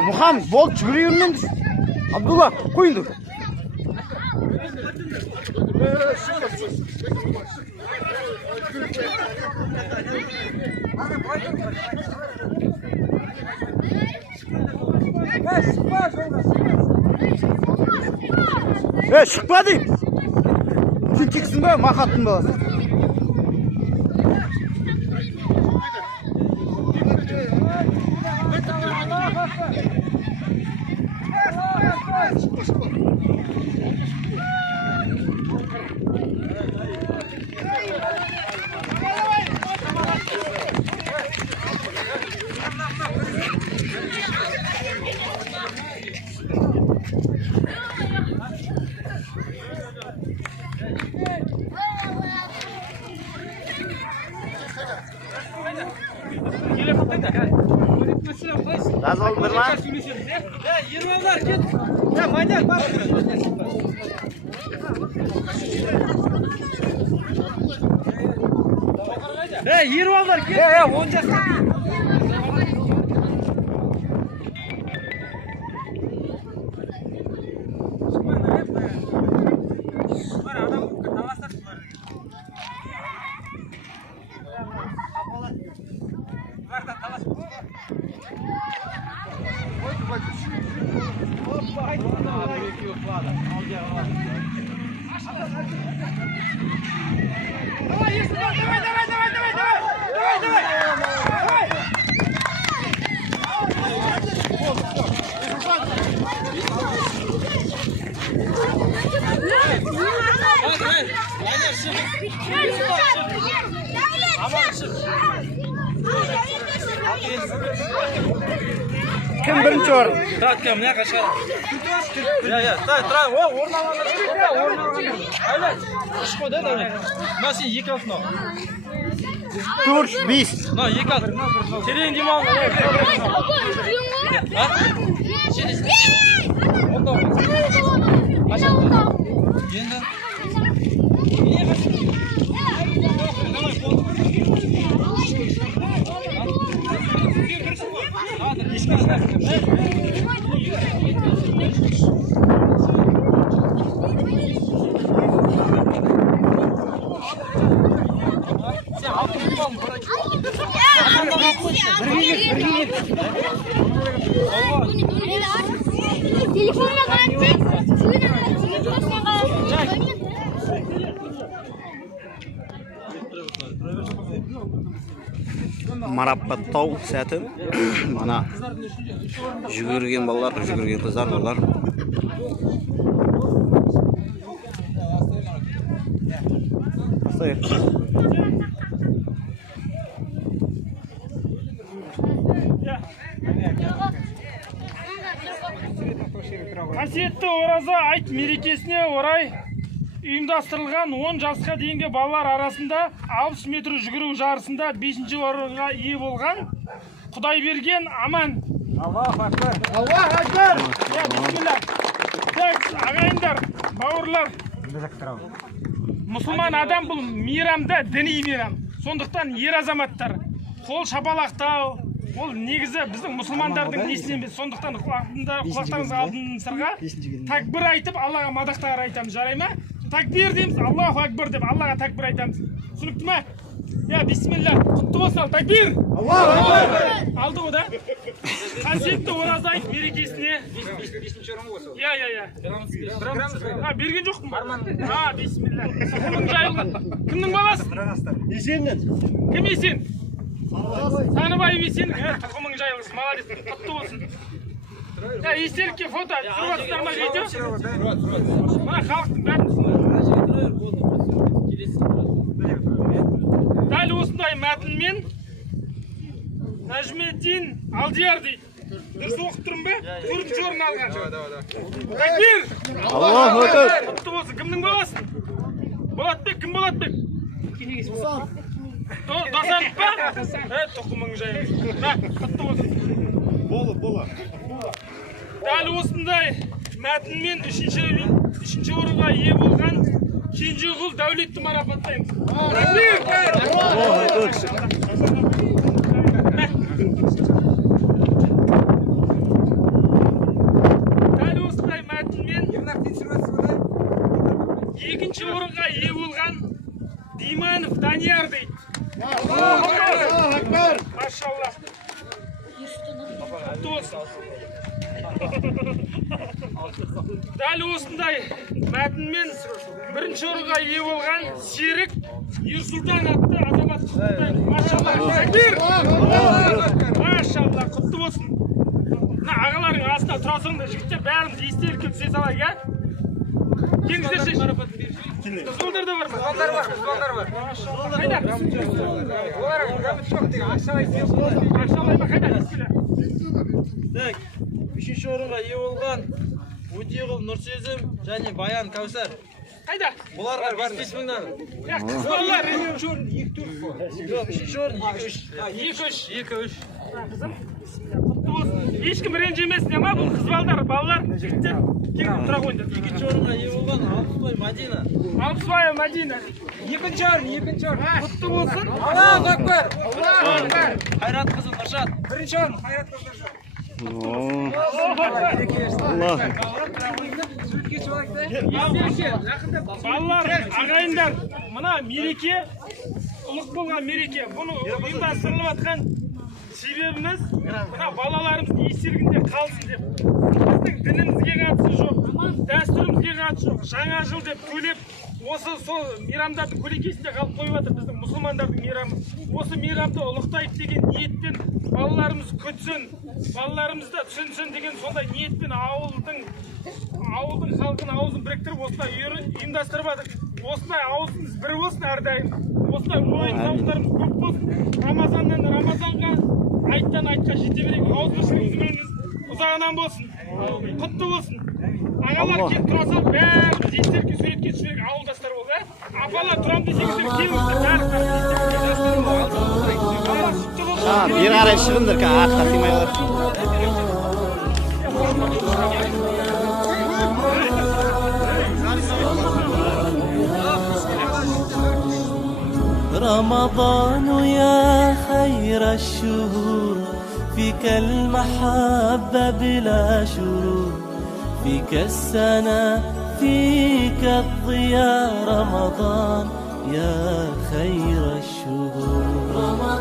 Muhammed, bol жүгіре бермеңіз. Абдулла, қойыңды. Шықпа дейм. Сен тексің бе, мақаттың баласы. Razı oldunuz mu? Yirmiler git. Manyak bak. Yirmiler git. Onca. Kim birinchi o'rin? Tatga mına kaçar. Ya, tra, o'rn olganlar. Hayır. Ish qo'ydi davlat. Mana sen yek olsin. 4, 5. No, yek ol. Terin dimon. Ha? Onda. Endi. Niye kaçtın? Telefonla kaçacak. Марапаттау сәті. Мана жүгірген балалар, жүгірген қыздар олар. Қасиетті ораза айт мерекесіне орай ұйымдастырылған 10 жасқа дейінгі балалар арасында 60 метр жүгіру жарысында 5-ші орынға ие болған Құдайберген Аман. Аллаху акбар. Аллаху акбар. Бисмилlah. Ағайындар, бауырлар. Мұсылман адам бұл мейрамда діни мейрам. Сондықтан ер азаматтар қол шапалақтау, ол негізі біздің мұсылмандардың несінен емес. Сондықтан құлақтарыңызға алдыңызға такбир айтып, Аллаға мадақтар айтамыз, жарай ма? Такбир дейміз, Аллаху акбар деп Аллаға такбир айтамыз. Түсінікті ме? Я, бисмилlah, құтты болсын, такбир! Аллаху акбар! Алды ғой да? Қасиетті ораза айт мерекесіне. 5-ші орын болса. Я. Берген жоқпын. Бисмилlah. Тұқымың жайылған. Кімнің баласы? Есеннен. Кім Есен? Саныбай Есен. Тұқымың жайылғысы. Молодец. Құтты болсын. Еселікке фото түсіріп ма видео? Мына халықтың бәрін. Дәл осындай мәтінмен Нәжметдин Алдияр дейді. Дұрыс оқып тұрмын бе? 4-ші орын алған. Такбир! Аллаху акбар. Құтты болсын. Кімнің баласы? Болатбек, кім Болатбек? Досанов па? Тұқымың жайылғысы. Құтты болсын. Бола. Дәл осындай мәтінмен 3-ші орынға ие болған Кенжеғұл Дәулетті марапаттаймыз. Дәл осындай мәтінмен екінші орынға ие болған Диманов Данияр дейді. Машалла. Дәл осындай мәтінмен бірінші орынға ие болған Серік Ерсұлтан атты азамат құттықтаймыз. Машалла. Машалла, құтты болсын. Мына ағаларың астына тұра тұрыңдар, жігіттер бәріміз естелікке түсе салайық, а? Келіңіздерші. Қызғалдар да бар ма? Қызғалдар бар. Қайда? Олар жоқ деген ақшалай ма қайда? Так, үшінші орынға ие болған Өтеғұл Нұрсезім және Баян Кәусар. Қайда? Бұларға 5 мыңнан. Қызғалдар. Үшінші орын 2-3. Ешкім ренжімесіне ма бұл қызбалдар, балалар, жігіттер? Келіп тұра қойыңдар. Екінші орынға ие болған Алпысбай Мадина. Алпысбай Мадина. Екінші орын. Құтты болсын. Аллах акбар. Қайрат қызы Нұршат. Бірінші орын. Қайрат қызы Нұршат. Балалар, ағайындар, мына мереке, ұлық болған мереке, бұны ұйымдастырылып жатқан себебіміз мына балаларымыз естелігінде қалсын деп. Біздің дінімізге қатысы жоқ, дәстүрімізге қатысы жоқ. Жаңа жыл деп төлеп, осы сол мейрамдардың көлеңкесінде қалып қойып жатыр біздің мұсылмандардың мейрамы. Осы мейрамды ұлықтайық деген ниетпен балаларымыз күтсін, балаларымыз да түсінсін деген сондай ниетпен ауылдың халқын аузын біріктіріп осылай ұйымдастырып жатыр. Осылай ауызымыз бір болсын әрдайым. Осылай ойын сауықтарымыз көп болсын. Рамазаннан Рамазанға, айттан айтқа жете берейік. Ауызбіршілігіміз ұзағынан болсын. Құтты болсын. Ағалар келіп тұра салып, бәріміз естелікке суретке түсірейік, ауылдастар болды. Апалар тұрам десеңіздер келіңіздер, бәрі бері қарай шығыңдар, артқа қимай қалар. رمضان يا خير الشهور فيك المحبة بلا شرور فيك السنة فيك الضياء رمضان يا خير الشهور